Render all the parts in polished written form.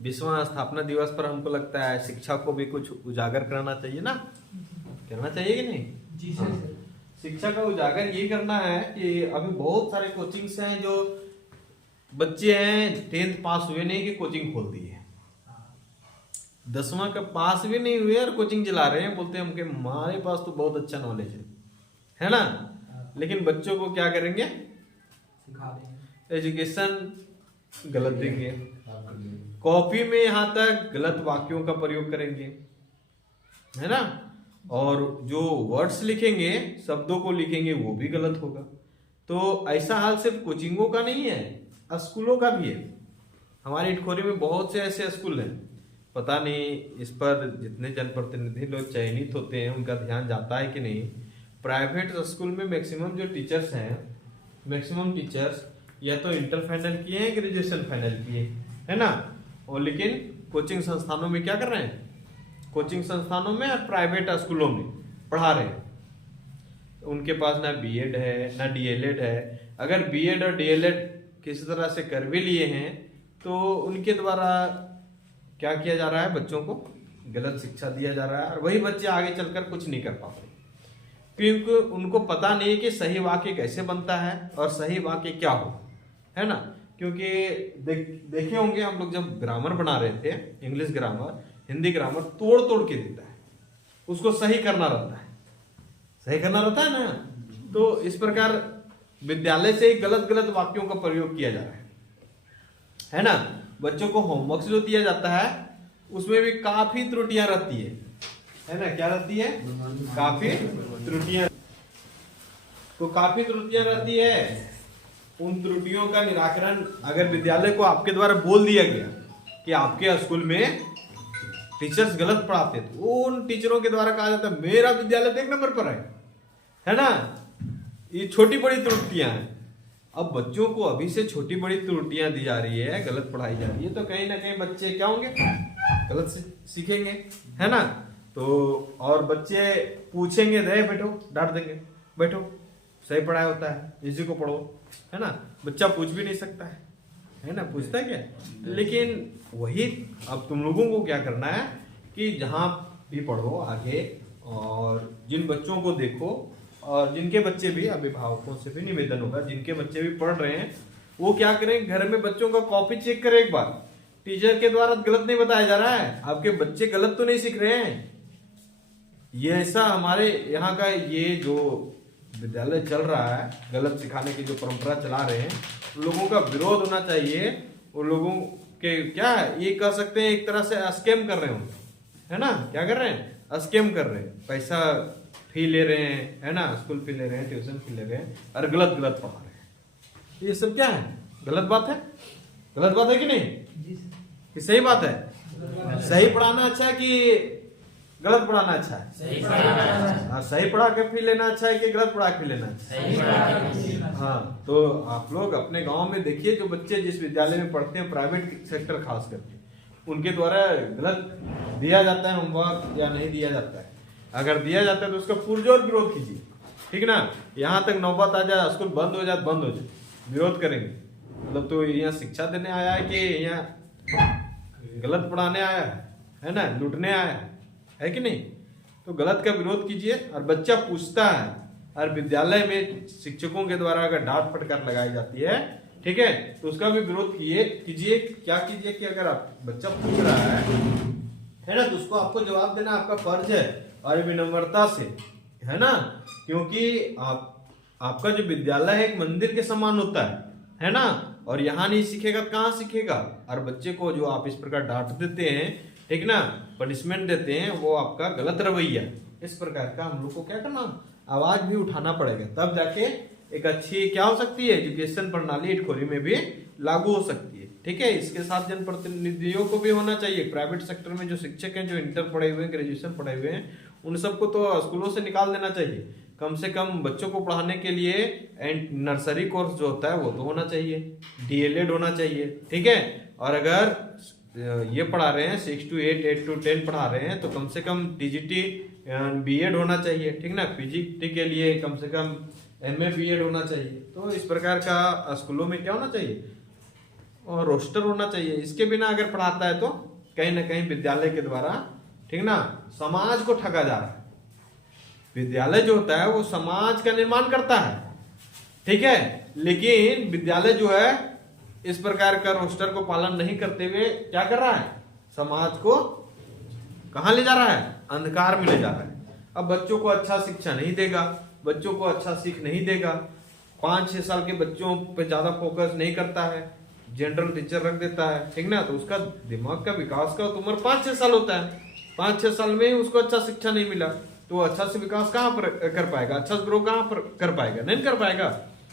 20वां स्थापना दिवस पर हमको लगता है शिक्षा को भी कुछ उजागर करना चाहिए ना, करना चाहिए कि नहीं? जी हाँ। सर। शिक्षा का उजागर ये करना है कि अभी बहुत सारे कोचिंग्स हैं जो बच्चे हैं 10th पास हुए नहीं कि कोचिंग खोल दी है, 10वां का पास भी नहीं हुए और कोचिंग चला रहे हैं, बोलते हैं हमके हमारे पास तो बहुत अच्छा नॉलेज है ना। लेकिन बच्चों को क्या करेंगे? सिखा देंगे। एजुकेशन गलत देंगे, कॉपी में यहाँ तक गलत वाक्यों का प्रयोग करेंगे, है ना। और जो वर्ड्स लिखेंगे, शब्दों को लिखेंगे, वो भी गलत होगा। तो ऐसा हाल सिर्फ कोचिंगों का नहीं है, स्कूलों का भी है। हमारे इटखोरी में बहुत से ऐसे स्कूल हैं, पता नहीं इस पर जितने जनप्रतिनिधि लोग चयनित होते हैं उनका ध्यान जाता है कि नहीं। प्राइवेट स्कूल में मैक्सिमम जो टीचर्स हैं, मैक्सिमम टीचर्स या तो इंटर फाइनल किए हैं, ग्रेजुएशन फाइनल किए, है ना। और लेकिन कोचिंग संस्थानों में क्या कर रहे हैं? कोचिंग संस्थानों में और प्राइवेट स्कूलों में पढ़ा रहे हैं। उनके पास ना बीएड है ना डीएलएड है। अगर बीएड और डीएलएड किसी तरह से कर भी लिए हैं तो उनके द्वारा क्या किया जा रहा है? बच्चों को गलत शिक्षा दिया जा रहा है और वही बच्चे आगे चलकर कुछ नहीं कर पाते, क्योंकि उनको पता नहीं कि सही वाक्य कैसे बनता है और सही वाक्य क्या हो, है ना। क्योंकि देखे होंगे हम लोग जब ग्रामर बना रहे थे, इंग्लिश ग्रामर, हिंदी ग्रामर तोड़ तोड़ के देता है, उसको सही करना रहता है, सही करना रहता है ना। तो इस प्रकार विद्यालय से ही गलत गलत वाक्यों का प्रयोग किया जा रहा है ना। बच्चों को होमवर्क जो दिया जाता है उसमें भी काफी त्रुटियां रहती है ना। क्या रहती है? काफी त्रुटियां। तो काफी त्रुटियां रहती है। उन त्रुटियों का निराकरण अगर विद्यालय को आपके द्वारा बोल दिया गया कि आपके स्कूल में टीचर्स गलत पढ़ाते, तो उन टीचरों के द्वारा कहा जाता है मेरा विद्यालय तो 1 नंबर पर है ना। ये छोटी बड़ी त्रुटियां हैं। अब बच्चों को अभी से छोटी बड़ी त्रुटियां दी जा रही है, गलत पढ़ाई जा रही है, तो कहीं ना कहीं बच्चे क्या होंगे? गलत सीखेंगे, है ना। तो और बच्चे पूछेंगे, रहे बैठो, डांट देंगे, बैठो, सही पढ़ाया होता है, इसी को पढ़ो, है ना। बच्चा पूछ भी नहीं सकता है ना, पूछता है क्या? लेकिन वही अब तुम लोगों को क्या करना है कि जहां भी पढ़ो आगे, और जिन बच्चों को देखो और जिनके बच्चे भी, अभिभावकों से भी निवेदन होगा, जिनके बच्चे भी पढ़ रहे हैं वो क्या करें, घर में बच्चों का कॉपी चेक करें एक बार। टीचर के द्वारा गलत नहीं बताया जा रहा है, आपके बच्चे गलत तो नहीं सीख रहे हैं। ये ऐसा हमारे यहाँ का ये जो विद्यालय चल रहा है, गलत सिखाने की जो परंपरा चला रहे हैं, उन लोगों का विरोध होना चाहिए। उन लोगों के क्या है, ये कह सकते हैं एक तरह से स्कैम कर रहे हैं, है ना। क्या कर रहे हैं? स्कैम कर रहे हैं, पैसा फी ले रहे हैं, है ना, स्कूल फी ले रहे हैं, ट्यूशन फी ले रहे हैं और गलत गलत पढ़ा रहे हैं। ये सब क्या है? गलत बात है। गलत बात है कि नहीं? कि सही बात है? सही पढ़ाना अच्छा है कि गलत पढ़ाना अच्छा है? सही पढ़ाना अच्छा है। सही पढ़ा के फी लेना अच्छा है कि गलत पढ़ा के लेना अच्छा है? सही पढ़ा के। हाँ, तो आप लोग अपने गांव में देखिए, जो बच्चे जिस विद्यालय में पढ़ते हैं, प्राइवेट सेक्टर खास करके, उनके द्वारा गलत दिया जाता है होमवर्क या नहीं दिया जाता है। अगर दिया जाता है तो उसका पुरजोर विरोध कीजिए, ठीक ना। यहाँ तक नौबत आ जाए, स्कूल बंद हो जाए, विरोध करेंगे। मतलब तो यहाँ शिक्षा देने आया है कि यहाँ गलत पढ़ाने आया है ना, लूटने आया है कि नहीं? तो गलत का विरोध कीजिए। और बच्चा पूछता है, और विद्यालय में शिक्षकों के द्वारा अगर डांट फटकार लगाई जाती है, ठीक है, तो उसका भी विरोध कीजिए। क्या कीजिए कि अगर आप बच्चा पूछ रहा है ना, तो उसको आपको जवाब देना आपका फर्ज है, और विनम्रता से, है ना। क्योंकि आपका जो विद्यालय है एक मंदिर के समान होता है ना। और यहाँ नहीं सीखेगा तो कहाँ सीखेगा? और बच्चे को जो आप इस प्रकार डांट देते हैं, ठीक ना, पनिशमेंट देते हैं, वो आपका गलत रवैया। इस प्रकार का हम लोग को क्या करना, आवाज भी उठाना पड़ेगा, तब जाके एक अच्छी क्या हो सकती है, एजुकेशन प्रणाली इटखोरी में भी लागू हो सकती है। ठीक है, इसके साथ जनप्रतिनिधियों को भी होना चाहिए। प्राइवेट सेक्टर में जो शिक्षक हैं, जो इंटर पढ़े हुए हैं, ग्रेजुएशन पढ़े हुए हैं, उन सबको तो स्कूलों से निकाल देना चाहिए। कम से कम बच्चों को पढ़ाने के लिए एंड नर्सरी कोर्स जो होता है वो तो होना चाहिए, डीएलएड होना चाहिए, ठीक है। और अगर ये पढ़ा रहे हैं 6 to 8, 8 to 10 पढ़ा रहे हैं, तो कम से कम टीजीटी बीएड होना चाहिए, ठीक ना। पीजीटी के लिए कम से कम एमए बीएड होना चाहिए। तो इस प्रकार का स्कूलों में क्या होना चाहिए, और रोस्टर होना चाहिए। इसके बिना अगर पढ़ाता है तो कहीं ना कहीं विद्यालय के द्वारा, ठीक ना, समाज को ठगा जा रहा है। विद्यालय जो होता है वो समाज का निर्माण करता है, ठीक है, लेकिन विद्यालय जो है इस प्रकार का रोस्टर को पालन नहीं करते हुए क्या कर रहा है, समाज को कहां ले जा रहा है, अंधकार में ले जा रहा है। अब बच्चों को अच्छा शिक्षा नहीं देगा, बच्चों को अच्छा सीख नहीं देगा, 5-6 साल के बच्चों पे ज्यादा फोकस नहीं करता है, जनरल टीचर रख देता है, ठीक ना, तो उसका दिमाग का विकास का उम्र 5-6 साल होता है। 5-6 साल में उसको अच्छा शिक्षा नहीं मिला तो वो अच्छा से विकास कहाँ पर कर पाएगा, अच्छा से ग्रो कहाँ पर कर पाएगा, नहीं कर पाएगा।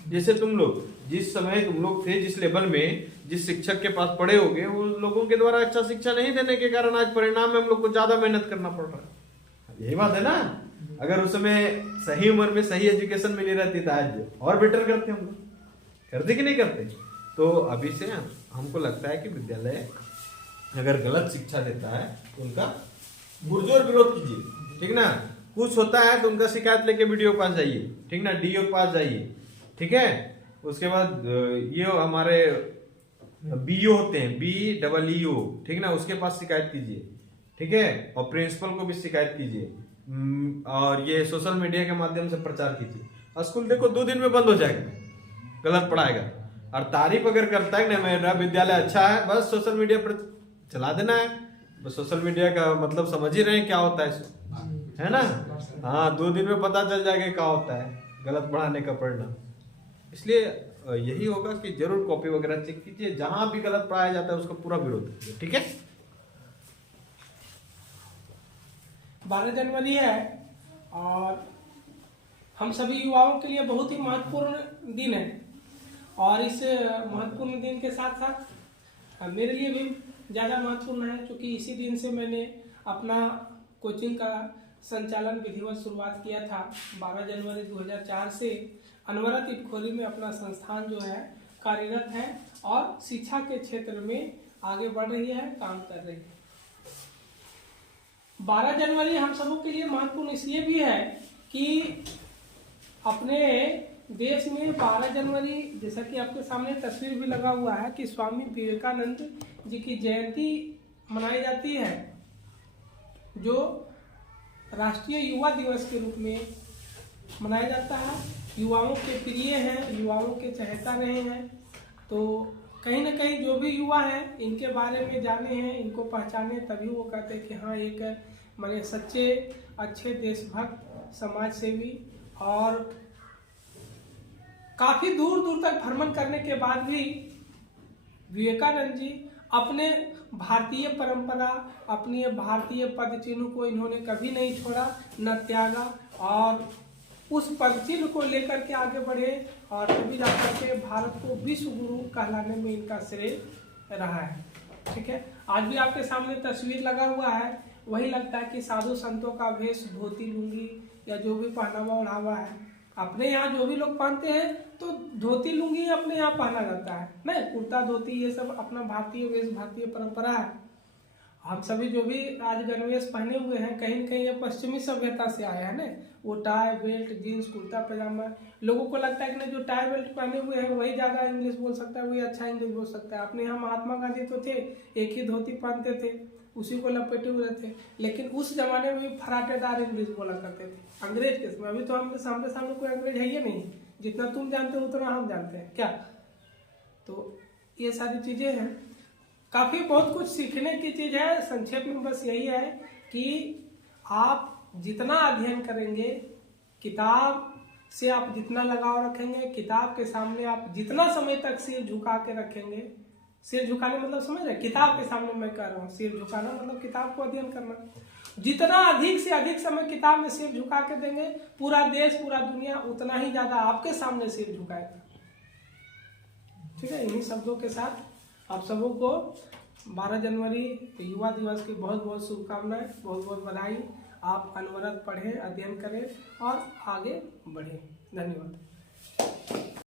जैसे तुम लोग जिस समय तुम लोग थे, जिस लेवल में जिस शिक्षक के पास पढ़े होगे, उन लोगों के द्वारा अच्छा शिक्षा नहीं देने के कारण आज परिणाम में हम लोग को ज्यादा मेहनत करना पड़ रहा है। यही बात है ना। अगर उस समय सही उम्र में सही एजुकेशन मिली रहती तो आज और बेटर करते हम लोग, करते कि नहीं करते। तो अभी से हमको लगता है कि विद्यालय अगर गलत शिक्षा देता है तो उनका पुरजोर विरोध कीजिए, ठीक ना। कुछ होता है तो उनका शिकायत लेके वीडियो पास जाइए, ठीक ना, डीओ पास जाइए, ठीक है। उसके बाद ये हमारे बीओ होते हैं, BEEO, ठीक ना, उसके पास शिकायत कीजिए, ठीक है, और प्रिंसिपल को भी शिकायत कीजिए, और ये सोशल मीडिया के माध्यम से प्रचार कीजिए। स्कूल देखो 2 दिन में बंद हो जाएगा, गलत पढ़ाएगा। और तारीफ अगर करता है ना मेरा विद्यालय अच्छा है, बस सोशल मीडिया पर चला देना है। बस सोशल मीडिया का मतलब समझ ही रहे हैं क्या होता है ना। हाँ, 2 दिन में पता चल जाएगा क्या होता है गलत पढ़ाने का परिणाम। इसलिए यही होगा कि जरूर कॉपी वगैरह चेक कीजिए, जहां भी गलत पढ़ाया जाता है उसका पूरा विरोध कीजिए, ठीक है। 12 जनवरी है और हम सभी युवाओं के लिए बहुत ही महत्वपूर्ण दिन है। और इस महत्वपूर्ण दिन के साथ साथ मेरे लिए भी ज़्यादा महत्वपूर्ण है, क्योंकि इसी दिन से मैंने अपना कोचिंग का संचालन विधिवत शुरुआत किया था। 12 जनवरी 2004 से अनवरत इटखोरी में अपना संस्थान जो है कार्यरत है और शिक्षा के क्षेत्र में आगे बढ़ रही है, काम कर रही है। 12 जनवरी हम सबों के लिए महत्वपूर्ण इसलिए भी है कि अपने देश में 12 जनवरी, जैसा कि आपके सामने तस्वीर भी लगा हुआ है, कि स्वामी विवेकानंद जी की जयंती मनाई जाती है, जो राष्ट्रीय युवा दिवस के रूप में मनाया जाता है। युवाओं के प्रिय हैं, युवाओं के चहेता रहे हैं। तो कहीं ना कहीं जो भी युवा हैं इनके बारे में जाने हैं, इनको पहचाने, तभी वो कहते हैं कि हाँ एक माने सच्चे अच्छे देशभक्त समाज सेवी। और काफी दूर दूर तक भ्रमण करने के बाद भी विवेकानंद जी अपने भारतीय परंपरा, अपनी भारतीय पद चिन्ह को इन्होंने कभी नहीं छोड़ा, न त्यागा, और उस पद चिन्ह को लेकर के आगे बढ़े और तभी जाकर के भारत को विश्व गुरु कहलाने में इनका श्रेय रहा है, ठीक है। आज भी आपके सामने तस्वीर लगा हुआ है, वही लगता है कि साधु संतों का वेश, धोती लुंगी या जो भी पहनावा ओढ़ावा है, अपने यहाँ जो भी लोग पहनते हैं तो धोती लुंगी अपने यहाँ पहना जाता है, नहीं कुर्ता धोती, ये सब अपना भारतीय वेश, भारतीय परंपरा है। हम सभी जो भी आज गणवेश पहने हुए हैं, कहीं न कहीं ये पश्चिमी सभ्यता से आया है ना। वो टाई बेल्ट, जीन्स, कुर्ता पैजामा, लोगों को लगता है कि नहीं जो टाई बेल्ट पहने हुए हैं वही ज़्यादा इंग्लिश बोल सकता है, वही अच्छा इंग्लिश बोल सकता है। अपने यहाँ महात्मा गांधी तो थे, एक ही धोती पहनते थे, उसी को लपेटे हुए थे, लेकिन उस जमाने में भी फराटेदार इंग्लिश बोला करते थे अंग्रेज के समय। अभी तो हम सामने कोई अंग्रेज है ही नहीं, जितना तुम जानते हो उतना हम जानते हैं क्या। तो ये सारी चीज़ें हैं, काफ़ी बहुत कुछ सीखने की चीज़ है। संक्षेप में बस यही है कि आप जितना अध्ययन करेंगे, किताब से आप जितना लगाव रखेंगे, किताब के सामने आप जितना समय तक सिर झुका के रखेंगे, सिर झुकाने मतलब समझ रहे, किताब के सामने मैं कह रहा हूँ, सिर झुकाना मतलब किताब को अध्ययन करना। जितना अधिक से अधिक समय किताब में सिर झुका के देंगे, पूरा देश पूरा दुनिया उतना ही ज्यादा आपके सामने सिर झुकाएगा, ठीक है। इन्हीं शब्दों के साथ आप सबों को 12 जनवरी युवा दिवस की बहुत बहुत शुभकामनाएं, बहुत बहुत बधाई। आप अनवरत पढ़ें, अध्ययन करें और आगे बढ़ें। धन्यवाद।